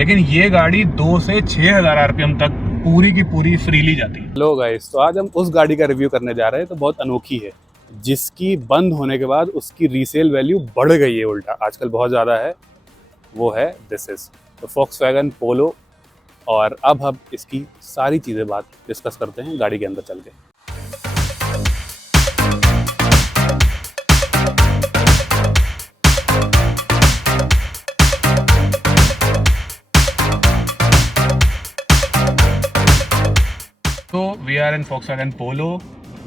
लेकिन ये गाड़ी 2 से 6,000 आरपीएम तक पूरी की पूरी फ्रीली जाती है। हेलो गाइस, तो आज हम उस गाड़ी का रिव्यू करने जा रहे हैं तो बहुत अनोखी है, जिसकी बंद होने के बाद उसकी रीसेल वैल्यू बढ़ गई है, उल्टा आजकल बहुत ज़्यादा है। वो है दिस इज तो Volkswagen पोलो। और अब हम इसकी सारी चीज़ें बात डिस्कस करते हैं गाड़ी के अंदर चल के। तो वी आर इन Volkswagen पोलो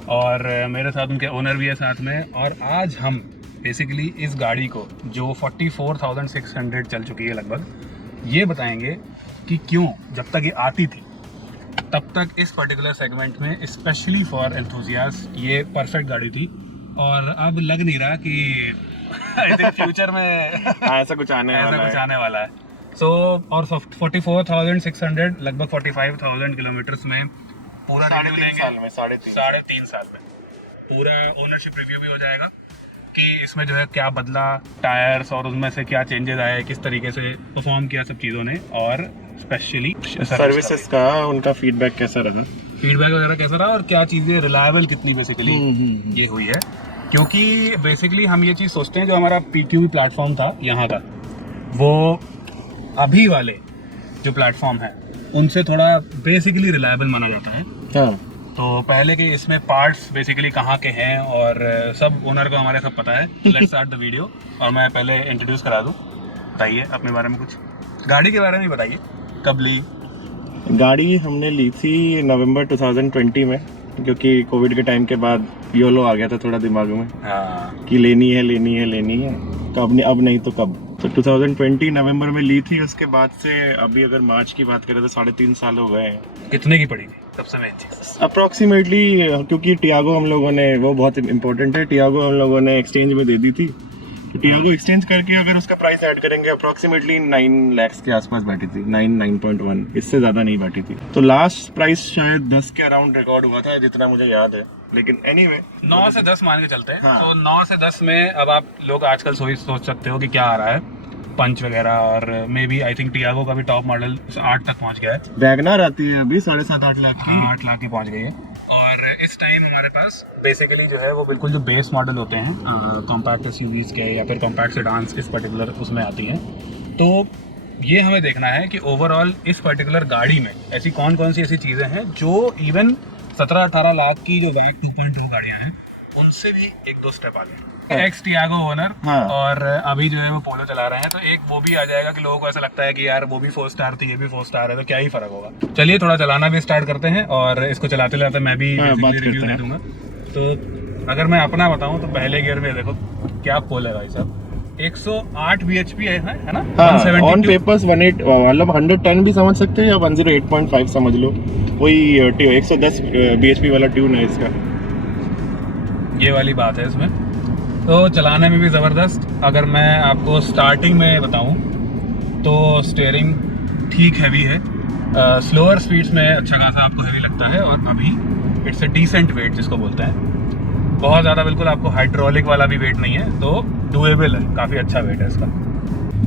और मेरे साथ उनके ओनर भी है साथ में। और आज हम बेसिकली इस गाड़ी को जो 44,600 चल चुकी है लगभग, ये बताएंगे कि क्यों जब तक ये आती थी तब तक इस पर्टिकुलर सेगमेंट में स्पेशली फॉर एंथुजियास्ट ये परफेक्ट गाड़ी थी। और अब लग नहीं रहा कि आई थिंक फ्यूचर में ऐसा कुछ आने वाला है। सो और 44,600 लगभग 45,000 किलोमीटर्स में पूरा रिव्यू लेंगे। साढ़े तीन साल में पूरा ओनरशिप रिव्यू भी हो जाएगा कि इसमें जो है क्या बदला, टायर्स और उनमें से क्या चेंजेस आए, किस तरीके से परफॉर्म किया सब चीज़ों ने, और स्पेशली सर्विसेज का उनका फीडबैक कैसा रहा, वगैरह कैसा रहा, और क्या चीज़ें रिलायबल कितनी बेसिकली ये हुई है। क्योंकि बेसिकली हम ये चीज़ सोचते हैं जो हमारा PTV प्लेटफॉर्म था यहाँ का, वो अभी वाले जो प्लेटफॉर्म है उनसे थोड़ा बेसिकली रिलायबल माना जाता है। हाँ। तो पहले के इसमें पार्ट्स बेसिकली कहाँ के हैं और सब ओनर को हमारे सब पता है। Let's start the video. और मैं पहले इंट्रोड्यूस करा दूँ, बताइए अपने बारे में कुछ, गाड़ी के बारे में बताइए। कब ली गाड़ी? हमने ली थी नवंबर 2020 में, क्योंकि कोविड के टाइम के बाद योलो आ गया था थोड़ा दिमाग में। हाँ। कि लेनी है कब नहीं, अब नहीं तो कब। तो 2020 नवंबर में ली थी। उसके बाद से अभी अगर मार्च की बात करें तो 3.5 साल हो गए हैं। कितने की पड़ी थी सबसे मेन चीज? अप्रोक्सीमेटली, क्योंकि टियागो हम लोगों ने, वो बहुत इंपॉर्टेंट है, टियागो हम लोगों ने एक्सचेंज में दे दी थी। तो टियागो एक्सचेंज करके अगर उसका प्राइस ऐड करेंगे अप्रोक्सीमेटली 9 लाख के आसपास बैठी थी। 9.1, इससे ज्यादा नहीं बैठी थी। तो लास्ट प्राइस शायद 10 के अराउंड रिकॉर्ड हुआ था, जितना मुझे याद है। लेकिन एनीवे 9 से 10 मान के चलते हैं। हाँ। तो 9 से 10 में अब आप लोग आजकल सोच सकते हो कि क्या आ रहा है, पंच वगैरह, और maybe I think Tiago का भी टॉप मॉडल 8 तक पहुंच गया है। वैगनर आती है अभी 7.5-8 लाख की। 8 लाख की पहुंच गई है। और इस टाइम हमारे पास बेसिकली जो है वो बिल्कुल जो बेस मॉडल होते हैं कॉम्पैक्ट SUVs के या फिर कॉम्पैक्ट सेडान्स इस पर्टिकुलर उसमें आती हैं। तो ये हमें देखना है कि ओवरऑल इस पर्टिकुलर गाड़ी में ऐसी कौन कौन सी ऐसी चीज़ें हैं जो इवन 17-18 लाख की जो वैग 2.2 गाड़ियाँ हैं उनसे भी 1-2 स्टेप आगे। X Tiago owner. हाँ। और अभी जो है वो पोलो चला रहे हैं, तो एक वो भी आ जाएगा कि लोगों को ऐसा लगता है कि यार वो भी 4 स्टार थी, ये भी 4 स्टार है, तो क्या ही फर्क होगा। चलिए थोड़ा चलाना भी स्टार्ट करते हैं और इसको चलाते चलाते मैं भी रिव्यू दे दूंगा। तो अगर मैं अपना बताऊं तो पहले गियर में देखो क्या पोल है भाई साहब, 108 bhp है ना। हाँ, ऑन पेपर्स 18, मतलब 110 भी समझ सकते हैं या 108.5 समझ लो। वही 110 bhp वाला ट्यून है इसका। ये वाली बात है इसमें। तो चलाने में भी ज़बरदस्त। अगर मैं आपको स्टार्टिंग में बताऊं तो स्टीयरिंग ठीक हैवी है। स्लोअर स्पीड्स में अच्छा खासा आपको हैवी लगता है, और अभी इट्स अ डिसेंट वेट जिसको बोलते हैं। बहुत ज़्यादा बिल्कुल आपको हाइड्रोलिक वाला भी वेट नहीं है, तो डुएबल है, काफ़ी अच्छा वेट है इसका।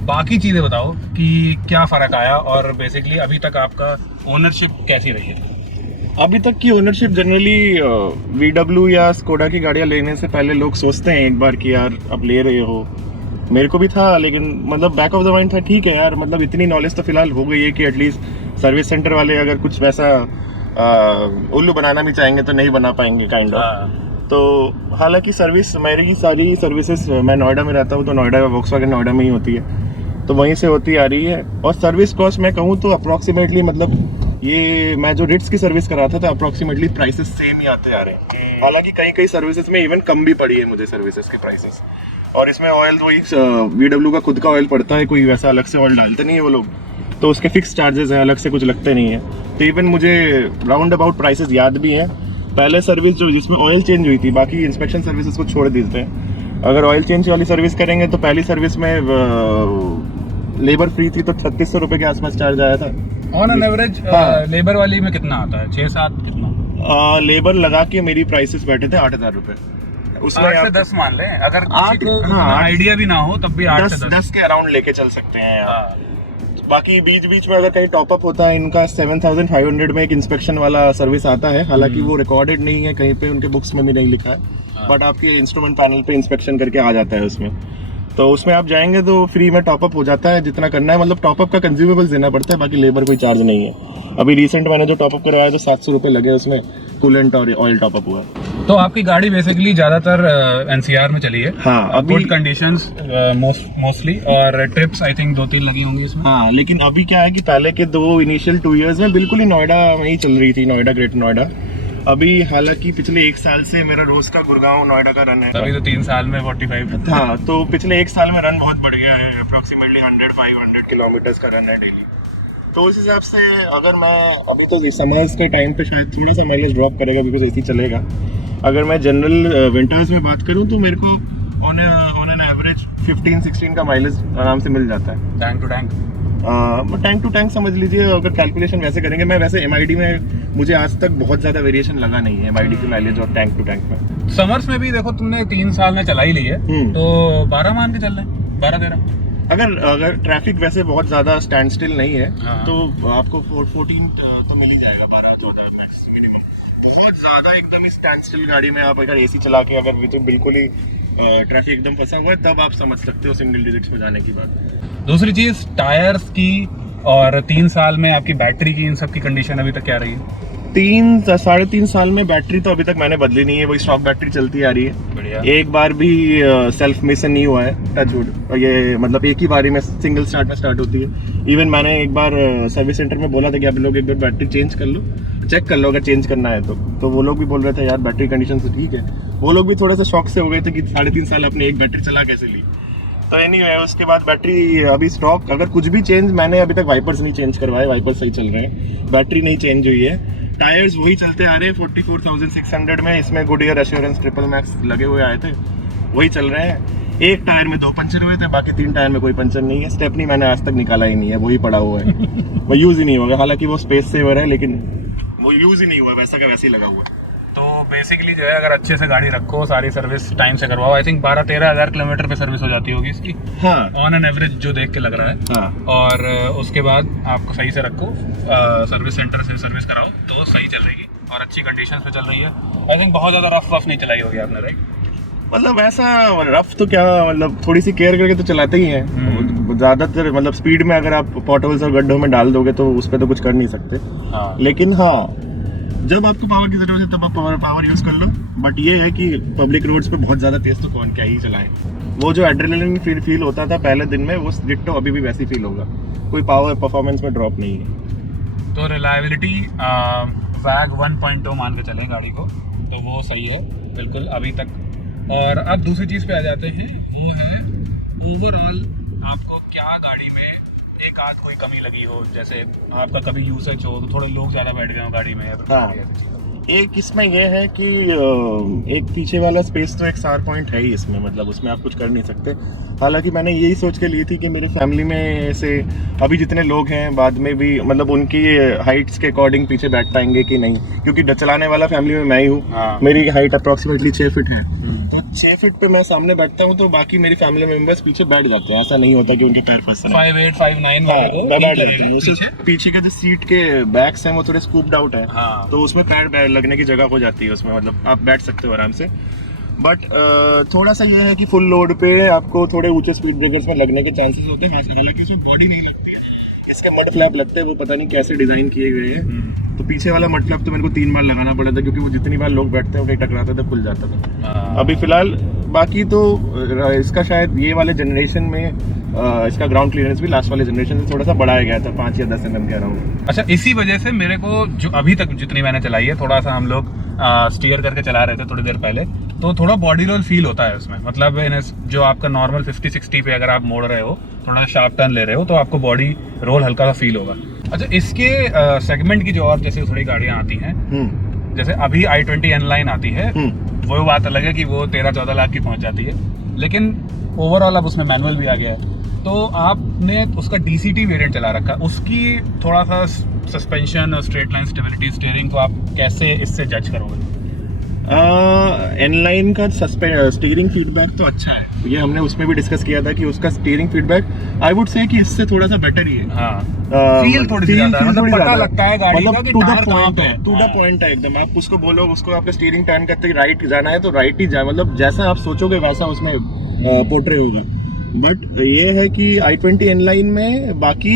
बाकी चीज़ें बताओ कि क्या फ़र्क आया, और बेसिकली अभी तक आपका ओनरशिप कैसी रही है? अभी तक की ओनरशिप जनरली VW या स्कोडा की गाड़ियां लेने से पहले लोग सोचते हैं एक बार कि यार अब ले रहे हो। मेरे को भी था, लेकिन मतलब बैक ऑफ द माइंड था ठीक है यार, मतलब इतनी नॉलेज तो फिलहाल हो गई है कि एटलीस्ट सर्विस सेंटर वाले अगर कुछ वैसा उल्लू बनाना भी चाहेंगे तो नहीं बना पाएंगे काइंड ऑफ। तो हालांकि मेरी सारी सर्विसेज, मैं नोएडा में रहता हूँ तो नोएडा Volkswagen नोएडा में ही होती है, तो वहीं से होती आ रही है। और सर्विस कॉस्ट मैं कहूँ तो अप्रोक्सीमेटली, मतलब ये मैं जो रिट्स की सर्विस कराता था अप्रोक्सीमेटली प्राइसेस सेम ही आते आ रहे हैं। हालांकि कई सर्विसेज में इवन कम भी पड़ी है मुझे सर्विसेज के प्राइसेस। और इसमें ऑयल वही VW का खुद का ऑयल पड़ता है, कोई वैसा अलग से ऑयल डालते नहीं है वो लोग, तो उसके फिक्स चार्जेस हैं, अलग से कुछ लगते नहीं है। तो इवन मुझे राउंड अबाउट प्राइसेस याद भी हैं। पहले सर्विस जो जिसमें ऑयल चेंज हुई थी, बाकी इंस्पेक्शन सर्विसेज को छोड़ देते हैं, अगर ऑयल चेंज वाली सर्विस करेंगे तो पहली सर्विस में लेबर फ्री थी तो 3600 रुपये के आसपास चार्ज आया था। ऑन एन एवरेज लेबर वाली में कितना आता है? 6-7 कितना? लेबर लगा के मेरी प्राइसेस बैठे थे 8,000 रुपए। उसमें 8 से 10 मान लें, अगर किसी को आइडिया भी ना हो तब भी 8 से 10 के अराउंड लेके चल सकते हैं आप। बाकी बीच बीच में अगर कहीं टॉप अप होता है, इनका 7500 में एक इंस्पेक्शन वाला सर्विस आता है, हालांकि वो रिकॉर्डेड नहीं है कहीं पे, उनके बुक्स में भी नहीं लिखा है, बट आपके इंस्ट्रूमेंट पैनल पे इंस्पेक्शन करके आ जाता है उसमें। तो उसमें आप जाएंगे तो फ्री में टॉपअप हो जाता है जितना करना है, मतलब टॉपअप का कंज्यूमेबल्स देना पड़ता है, बाकी लेबर कोई चार्ज नहीं है। अभी रिसेंट मैंने जो टॉपअप करवाया तो 700 रुपये लगे उसमें, कूलेंट और ऑयल टॉपअप हुआ। तो आपकी गाड़ी बेसिकली ज्यादातर एनसीआर में चली है। हाँ, अभी गुड कंडीशंस मोस्टली, और ट्रिप्स आई थिंक 2-3 लगी होंगी इसमें। हाँ, लेकिन अभी क्या है कि पहले के 2 इनिशियल 2 इयर्स में बिल्कुल ही नोएडा में ही चल रही थी, नोएडा ग्रेटर नोएडा। अभी हालांकि पिछले 1 साल से मेरा रोज का गुड़गांव नोएडा का रन है। अभी तो 3 साल में 45। हाँ, तो पिछले 1 साल में रन बहुत बढ़ गया है, अप्रोक्सीमेटली 100-500 किलोमीटर्स का रन है डेली। तो उस हिसाब से अगर मैं अभी तो समर्स के टाइम पे शायद थोड़ा सा माइलेज ड्रॉप करेगा बिकॉज एसी चलेगा। अगर मैं जनरल विंटर्स में बात करूँ तो मेरे को ऑन एन एवरेज 15-16 का माइलेज आराम से मिल जाता है tank to tank. Tank to tank समझ लीजिए, अगर कैलकुलेशन वैसे करेंगे। मैं वैसे एमआईडी में मुझे आज तक बहुत ज़्यादा वेरिएशन लगा नहीं है एमआईडी के माइलेज और टैंक टू टैंक में। समर्स में भी देखो तुमने 3 साल में चला ही ली है, तो 12 मान के चल रहे हैं, 12-13। अगर ट्रैफिक वैसे बहुत ज़्यादा स्टैंड स्टिल नहीं है हाँ। तो आपको 14 तो मिल ही जाएगा, 12-14 मैक्स मिनिमम। बहुत ज़्यादा एकदम ही स्टैंड स्टिल गाड़ी में आप अगर एसी चला के अगर तो बिल्कुल ही ट्रैफिक एकदम फंसा हुआ है तब आप समझ सकते हो सिंगल डिजिट्स में जाने की बात। दूसरी चीज टायर्स की, और 3 साल में आपकी बैटरी की, इन सब की कंडीशन अभी तक क्या रही है? 3-3.5 साल में बैटरी तो अभी तक मैंने बदली नहीं है, वही स्टॉक बैटरी चलती आ रही है। बढ़िया। एक बार भी सेल्फ मिशन नहीं हुआ है, टच वुड। ये मतलब एक ही बारी में सिंगल स्टार्ट में स्टार्ट होती है। इवन मैंने एक बार सर्विस सेंटर में बोला था कि आप लोग एक बार बैटरी चेंज कर लो, चेक कर लो अगर चेंज करना है तो वो लोग भी बोल रहे थे यार बैटरी कंडीशन तो ठीक है। वो लोग भी थोड़ा सा शॉक से हो गए थे कि 3.5 साल अपने एक बैटरी चला कैसे ली। तो एनीवे उसके बाद बैटरी अभी स्टॉक अगर कुछ भी चेंज, मैंने अभी तक वाइपर्स नहीं चेंज करवाए, वाइपर्स सही चल रहे हैं, बैटरी नहीं चेंज हुई है। टायर्स वही चलते आ रहे हैं 44,600 में, इसमें गुडियर एश्योरेंस ट्रिपल मैक्स लगे हुए आए थे, वही चल रहे हैं। एक टायर में 2 पंचर हुए थे, बाकी 3 टायर में कोई पंचर नहीं है। स्टेपनी मैंने आज तक निकाला ही नहीं है, वही पड़ा हुआ है। वो यूज ही नहीं होगा, हालांकि वो स्पेस सेवर है लेकिन वो यूज ही नहीं हुआ, वैसा का वैसे ही लगा हुआ है। तो बेसिकली जो है अगर अच्छे से गाड़ी रखो, सारी सर्विस टाइम से करवाओ, आई थिंक 12-13 हज़ार किलोमीटर पे सर्विस हो जाती होगी इसकी। हाँ, ऑन एन एवरेज जो देख के लग रहा है। हाँ। और उसके बाद आपको सही से रखो, सर्विस सेंटर से सर्विस कराओ तो सही चलेगी और अच्छी कंडीशन पे चल रही है। आई थिंक बहुत ज़्यादा रफ नहीं चलाई होगी आपने, राइट? मतलब ऐसा रफ तो क्या, मतलब थोड़ी सी केयर करके तो चलाते ही हैं। ज्यादातर मतलब स्पीड में अगर आप पॉटहोल्स और गड्ढों में डाल दोगे तो उस पर तो कुछ कर नहीं सकते। हाँ। लेकिन हाँ, जब आपको पावर की जरूरत है तब आप पावर यूज कर लो। बट ये है कि पब्लिक रोड्स पे बहुत ज्यादा तेज तो कौन क्या ही चलाए। वो जो एड्रेनलिन फील होता था पहले दिन में, वो डिट्टो अभी भी वैसी फील होगा, कोई पावर परफॉर्मेंस में ड्रॉप नहीं है। तो रिलायबिलिटी वैग 1.2 मान के चलें गाड़ी को, तो वो सही है बिल्कुल अभी तक। और अब दूसरी चीज़ पे आ जाते हैं, वो है ओवरऑल आपको क्या गाड़ी में एक आध कोई कमी लगी हो, जैसे आपका कभी यूसेज हो तो थोड़े लोग ज़्यादा बैठ गए हो गाड़ी में, या तो हाँ। एक इसमें यह है कि एक पीछे वाला स्पेस तो एक सार पॉइंट है ही इसमें, मतलब उसमें आप कुछ कर नहीं सकते। हालांकि मैंने यही सोच के ली थी कि मेरे फैमिली में से अभी जितने लोग हैं बाद में भी मतलब उनकी हाइट्स के अकॉर्डिंग पीछे बैठ पाएंगे कि नहीं, क्योंकि चलाने वाला फैमिली में मैं ही हूँ। हाँ। मेरी हाइट अप्रॉक्सीमेटली 6 फीट है, तो 6 फीट पे मैं सामने बैठता हूँ तो बाकी मेरी फैमिली मेंबर्स पीछे बैठ जाते हैं। ऐसा नहीं होता कि उनके पैर फंस रहे हैं। 5'8", 5'9" वाले को बैठ जाते हैं। उसे पीछे के जो सीट के बैक्स हैं वो थोड़े स्कूप्ड आउट है, हाँ। तो उसमें पैर लगने की जगह हो जाती है उसमें, मतलब आप बैठ सकते हो आराम से। बट थोड़ा सा ये है कि फुल लोड पे आपको थोड़े ऊंचे स्पीड ब्रेकर्स में लगने के चांसेस होते हैं। हालांकि उसमें बॉडी नहीं लगती है, इसके मड फ्लैप लगते हैं, वो पता नहीं कैसे डिजाइन किए गए हैं। तो पीछे वाला मड फ्लैप तो मेरे को 3 बार लगाना पड़ा था, क्योंकि वो जितनी बार लोग बैठते हैं कहीं टकराता था, खुल जाता था। अभी फिलहाल बाकी तो इसका शायद ये वाले जनरेशन में इसका ग्राउंड क्लियरेंस भी लास्ट वाले जनरेशन से थोड़ा सा बढ़ाया गया था, 5 या 10 mm कह रहा हूँ। अच्छा, इसी वजह से मेरे को जो अभी तक जितनी मैंने चलाई है, थोड़ा सा हम लोग स्टीयर करके चला रहे थे थोड़ी देर पहले, तो थोड़ा बॉडी रोल फील होता है उसमें। मतलब जो आपका नॉर्मल 50-60 पे अगर आप मोड़ रहे हो, थोड़ा शार्प टर्न ले रहे हो, तो आपको बॉडी रोल हल्का सा फील होगा। अच्छा, इसके सेगमेंट की जो और जैसे थोड़ी गाड़ियां आती हैं, जैसे अभी i20 N-Line आती है, वो बात अलग है कि वो 13-14 लाख की पहुंच जाती है, लेकिन ओवरऑल अब उसमें मैनुअल भी आ गया है। तो आपने उसका DCT वेरिएंट चला रखा, उसकी थोड़ा सा सस्पेंशन और स्ट्रेट लाइन स्टेबिलिटी, स्टीयरिंग को आप कैसे इससे जज करोगे? इनलाइन का स्टीयरिंग फीडबैक तो अच्छा है, ये हमने उसमें भी डिस्कस किया था कि उसका steering feedback I would say कि इससे थोड़ा सा बेटर ही है। हाँ, फील थोड़ी सी ज्यादा है, मतलब पता लगता है गाड़ी का कि टायर कहाँ पे है। टू द पॉइंट है एकदम। आप उसको बोलो, उसको आपका स्टीयरिंग टर्न करते राइट जाना है तो राइट ही जाए, मतलब जैसा आप सोचोगे वैसा उसमें पोर्ट्रे होगा। बट ये है कि i20 इनलाइन में बाकी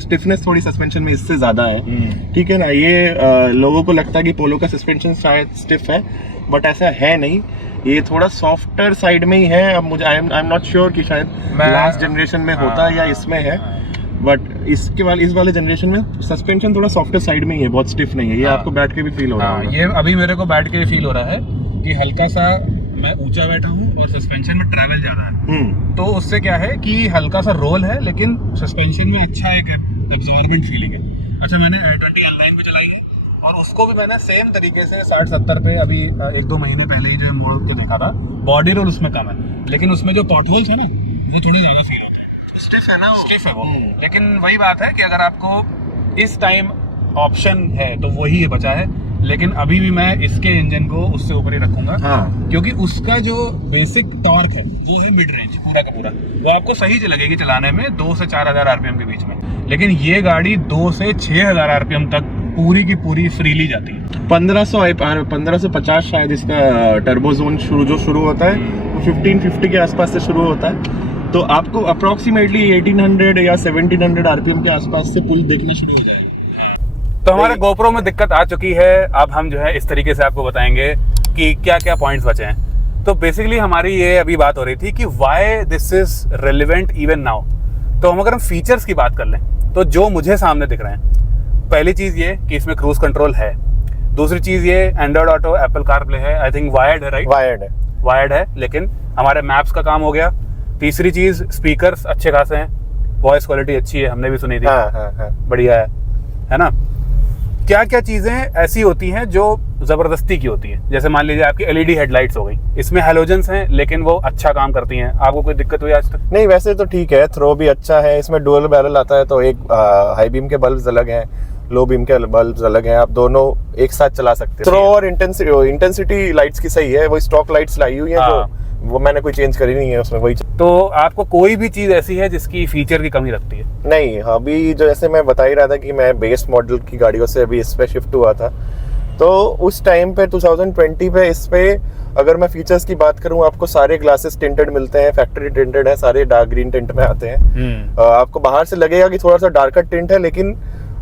स्टिफनेस थोड़ी सस्पेंशन में इससे ज्यादा है, ठीक है ना। ये लोगों को लगता है कि पोलो का सस्पेंशन शायद स्टिफ है, बट ऐसा है नहीं, ये थोड़ा सॉफ्टर साइड में ही है। अब मुझे आई एम नॉट श्योर कि शायद लास्ट जनरेशन में होता है या इसमें है, बट इसके वाले इस वाले जनरेशन में सस्पेंशन थोड़ा सॉफ्टर साइड में ही है, बहुत स्टिफ नहीं है। ये आपको बैठ के भी फील हो रहा है। ये अभी मेरे को बैठ के फील हो रहा है कि हल्का सा मैं ऊंचा बैठा हूँ और सस्पेंशन में ट्रैवल ज्यादा है, तो उससे क्या है कि हल्का सा रोल है, लेकिन सस्पेंशन में अच्छा एक एब्जॉर्बेंट फीलिंग है। अच्छा, मैंने i20 इनलाइन भी चलाई है और उसको भी मैंने सेम तरीके से 60-70 पे अभी 1-2 महीने पहले ही जो मोड़ के देखा था। बॉडी रोल उसमें कम है, लेकिन उसमें जो पॉट होल्स है ना वो थोड़ी ज्यादा फील होते हैं। स्टिफ है ना, स्टिफ है वो। लेकिन वही बात है कि अगर आपको इस टाइम ऑप्शन है तो वही बचा है, लेकिन अभी भी मैं इसके इंजन को उससे ऊपर ही रखूंगा। क्योंकि उसका जो बेसिक टॉर्क है वो है मिड रेंज पूरा का पूरा, वो आपको सही लगेगी चलाने में 2 से 4000 आरपीएम के बीच में। लेकिन ये गाड़ी 2 से 6000 आरपीएम तक पूरी की पूरी फ्रीली जाती है। 1550 शायद इसका टर्बो जोन शुरू होता है, वो 1550 के आसपास से शुरू होता है, तो आपको अप्रोक्सीमेटली 1800 या 1700 आरपीएम के आसपास से पुल देखना शुरू हो जाएगा। तो हमारे GoPro में दिक्कत आ चुकी है, अब हम जो है इस तरीके से आपको बताएंगे कि क्या क्या पॉइंट्स बचे हैं। तो बेसिकली हमारी ये अभी बात हो रही थी कि why this is relevant even now. तो हम अगर हम फीचर्स की बात कर लें तो जो मुझे सामने दिख रहे हैं, पहली चीज़ ये कि इसमें क्रूज कंट्रोल है, दूसरी चीज़ ये एंड्रॉइड ऑटो, एप्पल कारप्ले है, आई थिंक वायर्ड है, राइट? वायर्ड है, लेकिन हमारे मैप्स का काम हो गया। तीसरी चीज़ स्पीकर्स अच्छे खासे हैं, वॉइस क्वालिटी अच्छी है, हमने भी सुनी थी। बढ़िया है ना। क्या क्या चीजें ऐसी होती हैं जो जबरदस्ती की होती है, जैसे मान लीजिए आपकी एलईडी हेडलाइट्स हो गई, इसमें हैलोजेंस हैं लेकिन वो अच्छा काम करती हैं। आपको कोई दिक्कत हुई आज तक? नहीं, वैसे तो ठीक है, थ्रो भी अच्छा है, इसमें डुअल बैरल आता है, तो एक हाई बीम के बल्ब्स अलग हैं, लो बीम के बल्ब्स अलग हैं, आप दोनों एक साथ चला सकते हैं। थ्रो और इंटेंसिटी लाइट्स की सही है, वो स्टॉक लाइट्स लाई हुई है, जो वो मैंने कोई चेंज करी नहीं है उसमें, वही। तो आपको कोई भी चीज ऐसी है जिसकी फीचर की कमी लगती है? नहीं, अभी जो जैसे मैं बता ही रहा था कि मैं बेस मॉडल की गाड़ियों से अभी इस पे शिफ्ट हुआ था, तो उस टाइम पे 2020 पे इस पे अगर मैं फीचर्स की बात करूं, आपको सारे ग्लासेस टिंटेड मिलते हैं, फैक्ट्री टिंटेड है, सारे डार्क ग्रीन टिंट में आते हैं। आपको बाहर से लगेगा कि थोड़ा सा डार्कर टिंट है, लेकिन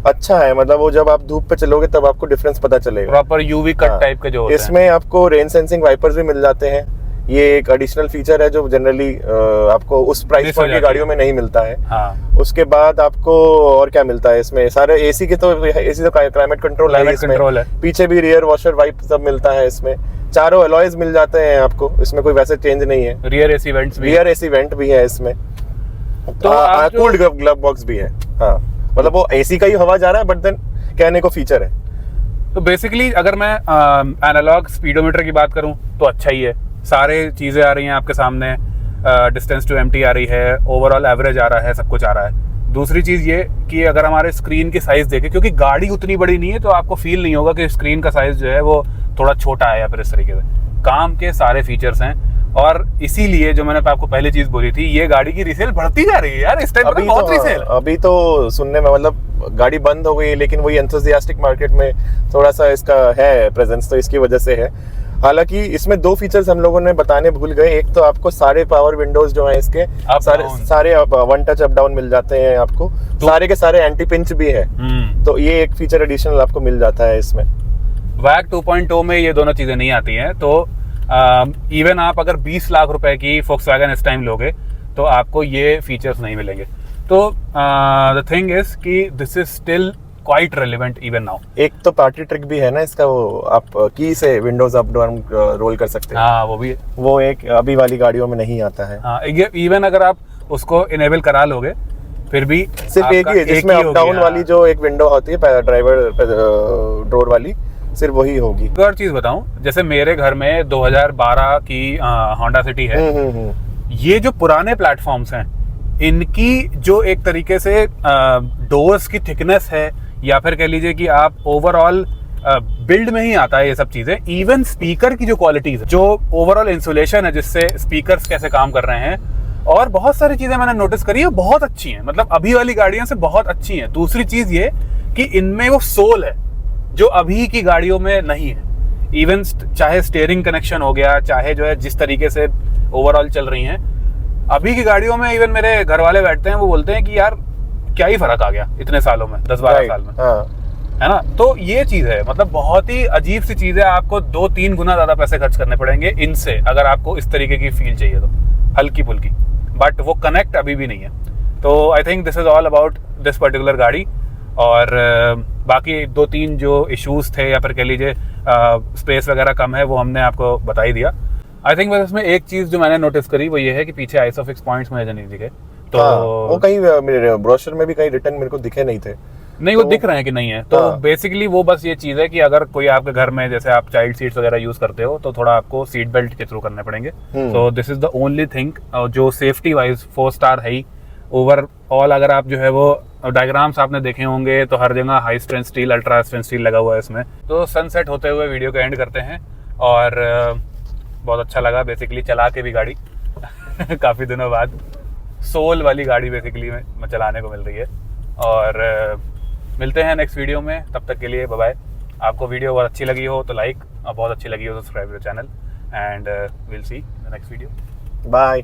अच्छा है, मतलब वो जब आप धूप पे चलोगे तब आपको डिफरेंस पता चलेगा। प्रॉपर यूवी कट टाइप के जो होते हैं। इसमें आपको रेन सेंसिंग वाइपर्स भी मिल जाते हैं, ये एक एडिशनल फीचर है जो जनरली आपको उस प्राइस पॉइंट की गाड़ियों में नहीं मिलता है। उसके बाद आपको और क्या मिलता है इसमें, सारे एसी के, तो एसी तो क्लाइमेट कंट्रोल है इसमें, पीछे भी रियर वॉशर वाइप सब मिलता है इसमें, चारों अलॉयज मिल जाते हैं आपको, इसमें कोई वैसे चेंज नहीं है। रियर एसी वेंट भी है इसमें, तो कूल्ड ग्लव बॉक्स भी है। हाँ, मतलब वो एसी का ही हवा जा रहा है, बट देन कहने को फीचर है। तो बेसिकली अगर मैं एनालॉग स्पीडोमीटर की बात करूं तो अच्छा ही है, सारे चीज़ें आ रही हैं आपके सामने, डिस्टेंस टू एम्प्टी आ रही है, ओवरऑल एवरेज आ रहा है, सब कुछ आ रहा है। दूसरी चीज़ ये कि अगर हमारे स्क्रीन की साइज़ देखें, क्योंकि गाड़ी उतनी बड़ी नहीं है तो आपको फील नहीं होगा कि स्क्रीन का साइज़ जो है वो थोड़ा छोटा है या फिर इस तरीके से, काम के सारे फीचर्स हैं। और इसीलिए जो मैंने आपको पहले चीज़ बोली थी, ये गाड़ी की रीसेल बढ़ती जा रही है यार इस टाइम पे, बहुत रीसेल। अभी तो सुनने में, मतलब गाड़ी बंद हो गई, लेकिन वही एंथुसियास्टिक मार्केट में थोड़ा सा इसका है प्रेजेंस, तो इसकी वजह से है। हालांकि इसमें 2 फीचर्स हम लोगों ने बताने भूल गए। एक तो आपको सारे पावर विंडोज जो हैं इसके सारे वन टच अप डाउन मिल जाते हैं आपको, सारे के सारे एंटी पिंच भी है, तो ये एक फीचर एडिशनल आपको मिल जाता है इसमें। वैग 2.0 में ये दोनों चीजें नहीं आती हैं, तो इवन आप अगर 20 लाख रुपए की Volkswagen इस टाइम लोगे तो आपको ये फीचर्स नहीं मिलेंगे। तो द थिंग इज कि this is still quite relevant even now. एक तो पार्टी ट्रिक भी है ना इसका, वो आप की से विंडोज अप डाउन रोल कर सकते हैं। हाँ, वो भी है, वो एक अभी वाली गाड़ियों में नहीं आता है। हाँ, इवन अगर आप उसको इनेबल करा लोगे फिर भी सिर्फ एक ही है जिसमें अप डाउन वाली जो एक विंडो होती है ड्राइवर डोर वाली, सिर्फ वही होगी। एक और चीज बताऊं, जैसे मेरे घर में 2012 की होंडा सिटी है, ये जो पुराने प्लेटफॉर्म्स हैं इनकी जो एक तरीके से डोर्स की थिकनेस है, या फिर कह लीजिए कि आप ओवरऑल बिल्ड में ही आता है ये सब चीजें। इवन स्पीकर की जो क्वालिटीज, जो ओवरऑल इंसुलेशन है जिससे स्पीकर्स कैसे काम कर रहे हैं, और बहुत सारी चीजें मैंने नोटिस करी है बहुत अच्छी हैं, मतलब अभी वाली गाड़ियों से बहुत अच्छी हैं। दूसरी चीज ये कि इनमें वो सोल है जो अभी की गाड़ियों में नहीं है। इवन चाहे स्टीयरिंग कनेक्शन हो गया, चाहे जो है जिस तरीके से ओवरऑल चल रही हैं अभी की गाड़ियों में, इवन मेरे घर वाले बैठते हैं वो बोलते हैं कि यार क्या ही फर्क आ गया इतने सालों में, 10-12 साल में, है ना। तो ये चीज है, मतलब बहुत ही अजीब सी चीज है। आपको 2-3 गुना ज्यादा पैसे खर्च करने पड़ेंगे इनसे अगर आपको इस तरीके की फील चाहिए तो, हल्की फुल्की, बट वो कनेक्ट अभी भी नहीं है। तो I think this is all about this particular गाड़ी। और बाकी 2-3 जो इश्यूज थे या फिर कह लीजिए स्पेस वगैरह कम है वो हमने आपको बता ही दिया। आई थिंक बस इसमें एक चीज जो मैंने नोटिस करी वो ये है कि पीछे आइसोफिक्स पॉइंट्स मुझे नहीं दिखे। तो वो कहीं मेरे ब्रोशर में भी कहीं रिटर्न मेरे को दिखे नहीं थे। नहीं, वो दिख रहे हैं कि नहीं है। तो बेसिकली वो बस ये चीज है कि अगर कोई आपके घर में जैसे आप चाइल्ड सीट्स वगैरह यूज करते हो तो थोड़ा आपको सीट बेल्ट के थ्रू करने पड़ेंगे। So this is the only thing जो सेफ्टी वाइज 4 स्टार है ही। ओवरऑल अगर आप जो है वो डायग्राम्स आपने देखे होंगे तो हर जगह high strength steel, ultra strength steel लगा हुआ है इसमें। तो सनसेट होते हुए वीडियो को एंड करते हैं। और बहुत अच्छा लगा बेसिकली चला के भी गाड़ी काफ़ी दिनों बाद सोल वाली गाड़ी बेसिकली में चलाने को मिल रही है। और मिलते हैं नेक्स्ट वीडियो में, तब तक के लिए बाय बाय। आपको वीडियो बहुत अच्छी लगी हो तो लाइक, और बहुत अच्छी लगी हो तो subscribe your channel, and will see the next video. Bye.